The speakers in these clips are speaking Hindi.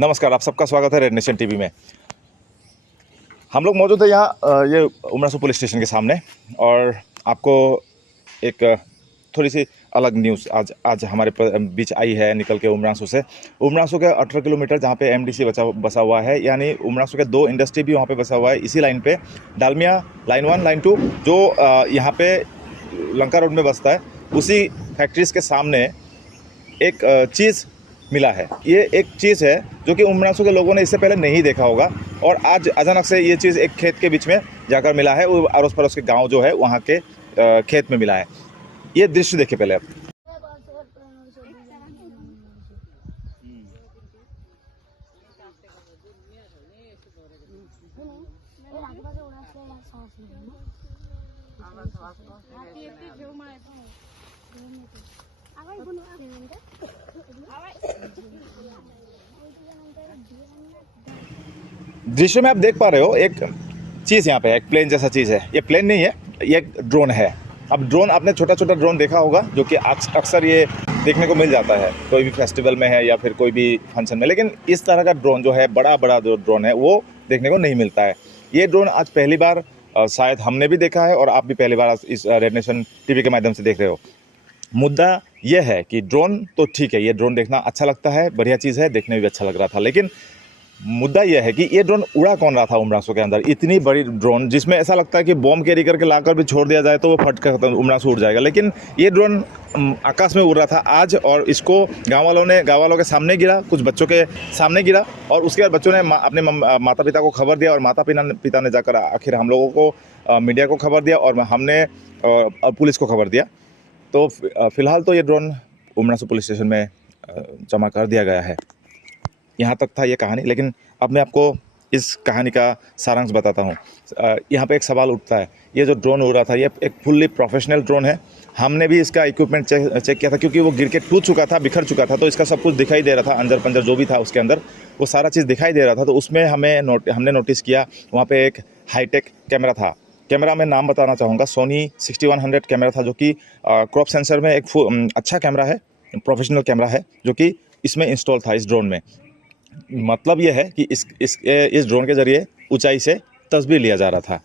नमस्कार, आप सबका स्वागत है रेड नेशन टीवी में। हम लोग मौजूद है यहाँ ये उमरासू पुलिस स्टेशन के सामने और आपको एक थोड़ी सी अलग न्यूज़ आज हमारे बीच आई है निकल के उमरासू से। उमरासू के 18 किलोमीटर जहाँ पे एमडीसी बसा हुआ है, यानी उमरासू के 2 इंडस्ट्री भी वहाँ पे बसा हुआ है। इसी लाइन पे डालमिया लाइन 1 लाइन 2 जो यहाँ पे लंका रोड में बसता है, उसी फैक्ट्रीज़ के सामने एक चीज़ मिला है। ये एक चीज़ है जो कि उमरासू के लोगों ने इससे पहले नहीं देखा होगा और आज अचानक से ये चीज़ एक खेत के बीच में जाकर मिला है। वो अड़ोस पड़ोस के गांव जो है वहाँ के खेत में मिला है। ये दृश्य देखिए पहले आप। दृश्य में आप देख पा रहे हो एक चीज़ यहाँ पे, एक प्लेन जैसा चीज़ है। ये प्लेन नहीं है, ये एक ड्रोन है। अब ड्रोन, आपने छोटा छोटा ड्रोन देखा होगा जो कि अक्सर ये देखने को मिल जाता है कोई भी फेस्टिवल में है या फिर कोई भी फंक्शन में, लेकिन इस तरह का ड्रोन जो है, बड़ा बड़ा जो ड्रोन है, वो देखने को नहीं मिलता है। ये ड्रोन आज पहली बार शायद हमने भी देखा है और आप भी पहली बार इस रेड नेशन टीवी के माध्यम से देख रहे हो। मुद्दा यह है कि ड्रोन तो ठीक है, ये ड्रोन देखना अच्छा लगता है, बढ़िया चीज़ है, देखने में भी अच्छा लग रहा था, लेकिन मुद्दा यह है कि ये ड्रोन उड़ा कौन रहा था उमरासू के अंदर। इतनी बड़ी ड्रोन जिसमें ऐसा लगता है कि बॉम्ब कैरी करके लाकर भी छोड़ दिया जाए तो वो फट कर उमरासू उड़ जाएगा, लेकिन ये ड्रोन आकाश में उड़ रहा था आज और इसको गांव वालों के सामने गिरा, कुछ बच्चों के सामने गिरा और उसके बाद बच्चों ने अपने माता पिता को खबर दिया और माता पिता ने जाकर आखिर हम लोगों को, मीडिया को खबर दिया और हमने पुलिस को खबर दिया। तो फिलहाल तो ये ड्रोन उमरासू पुलिस स्टेशन में जमा कर दिया गया है। यहाँ तक था ये कहानी, लेकिन अब मैं आपको इस कहानी का सारांश बताता हूँ। यहाँ पे एक सवाल उठता है, ये जो ड्रोन उड़ रहा था ये एक फुल्ली प्रोफेशनल ड्रोन है। हमने भी इसका इक्विपमेंट चेक किया था क्योंकि वो गिर के टूट चुका था, बिखर चुका था, तो इसका सब कुछ दिखाई दे रहा था, अंजर पंजर जो भी था उसके अंदर वो सारा चीज़ दिखाई दे रहा था। तो उसमें हमने नोटिस किया वहाँ पर एक हाईटेक कैमरा था। कैमरा में नाम बताना चाहूँगा, सोनी 6100 कैमरा था, जो कि क्रॉप सेंसर में एक अच्छा कैमरा है, प्रोफेशनल कैमरा है, जो कि इसमें इंस्टॉल था इस ड्रोन में। मतलब यह है कि इस ड्रोन के ज़रिए ऊंचाई से तस्वीर लिया जा रहा था।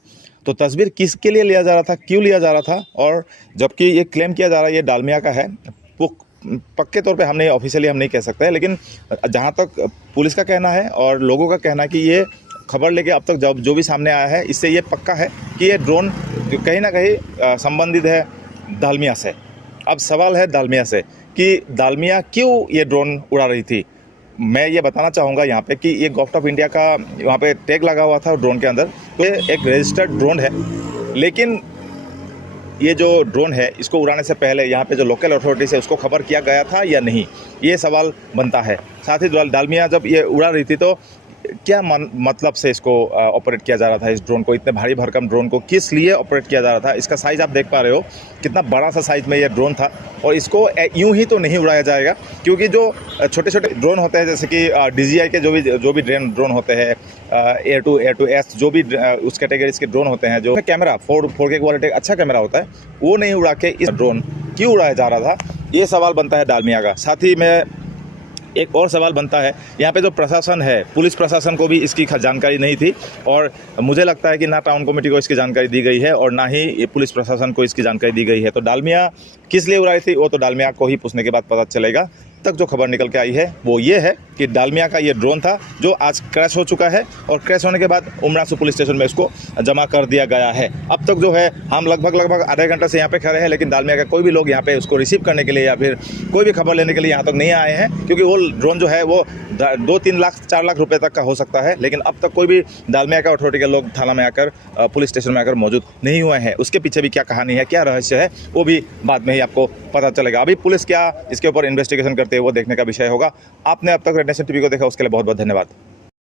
तो तस्वीर किसके लिए लिया जा रहा था, क्यों लिया जा रहा था, और जबकि ये क्लेम किया जा रहा है ये डालमिया का है, वो पक्के तौर पे हमने ऑफिशियली हम नहीं कह सकते, लेकिन जहाँ तक पुलिस का कहना है और लोगों का कहना है कि ये खबर लेके अब तक जो भी सामने आया है, इससे ये पक्का है कि ये ड्रोन कहीं ना कहीं संबंधित है डालमिया से। अब सवाल है डालमिया से कि डालमिया क्यों ये ड्रोन उड़ा रही थी। मैं ये बताना चाहूँगा यहाँ पे कि ये गवर्नमेंट ऑफ इंडिया का वहाँ पे टैग लगा हुआ था ड्रोन के अंदर, तो ये एक रजिस्टर्ड ड्रोन है। लेकिन ये जो ड्रोन है इसको उड़ाने से पहले यहाँ पे जो लोकल अथॉरिटीज है उसको खबर किया गया था या नहीं, ये सवाल बनता है। साथ ही डालमिया जब ये उड़ा रही थी तो क्या मतलब से इसको ऑपरेट किया जा रहा था, इस ड्रोन को, इतने भारी भरकम ड्रोन को किस लिए ऑपरेट किया जा रहा था। इसका साइज़ आप देख पा रहे हो, कितना बड़ा सा साइज़ में ये ड्रोन था। और इसको यूं ही तो नहीं उड़ाया जाएगा, क्योंकि जो छोटे छोटे ड्रोन होते हैं, जैसे कि DJI के जो भी ड्रोन होते हैं, एयर टू एस जो भी उस कैटेगरीज के ड्रोन होते हैं, जो कैमरा 4K क्वालिटी अच्छा कैमरा होता है, वो नहीं उड़ा के इस ड्रोन क्यों उड़ाया जा रहा था, ये सवाल बनता है डालमिया का। साथ ही में एक और सवाल बनता है, यहाँ पे जो प्रशासन है, पुलिस प्रशासन को भी इसकी जानकारी नहीं थी और मुझे लगता है कि ना टाउन कमेटी को इसकी जानकारी दी गई है और ना ही पुलिस प्रशासन को इसकी जानकारी दी गई है। तो डालमिया किस लिए उड़ाई थी वो तो डालमिया को ही पूछने के बाद पता चलेगा। तक जो खबर निकल के आई है वो ये है कि डालमिया का ये ड्रोन था जो आज क्रैश हो चुका है और क्रैश होने के बाद उमरासू पुलिस स्टेशन में इसको जमा कर दिया गया है। अब तक जो है हम लगभग आधे घंटे से यहाँ पे खड़े हैं, लेकिन डालमिया का कोई भी लोग यहाँ पे उसको रिसीव करने के लिए या फिर कोई भी खबर लेने के लिए यहाँ तक नहीं आए हैं, क्योंकि वो ड्रोन जो है वो 2-3 लाख 4 लाख रुपए तक का हो सकता है, लेकिन अब तक कोई भी डालमिया का अथॉरिटी के लोग थाना में आकर, पुलिस स्टेशन में आकर मौजूद नहीं हुए हैं। उसके पीछे भी क्या कहानी है, क्या रहस्य है, वो भी बाद में ही आपको पता चलेगा। अभी पुलिस क्या इसके ऊपर इन्वेस्टिगेशन करते हैं वो देखने का विषय होगा। आपने अब तक रेड नेशन टीवी को देखा, उसके लिए बहुत बहुत धन्यवाद।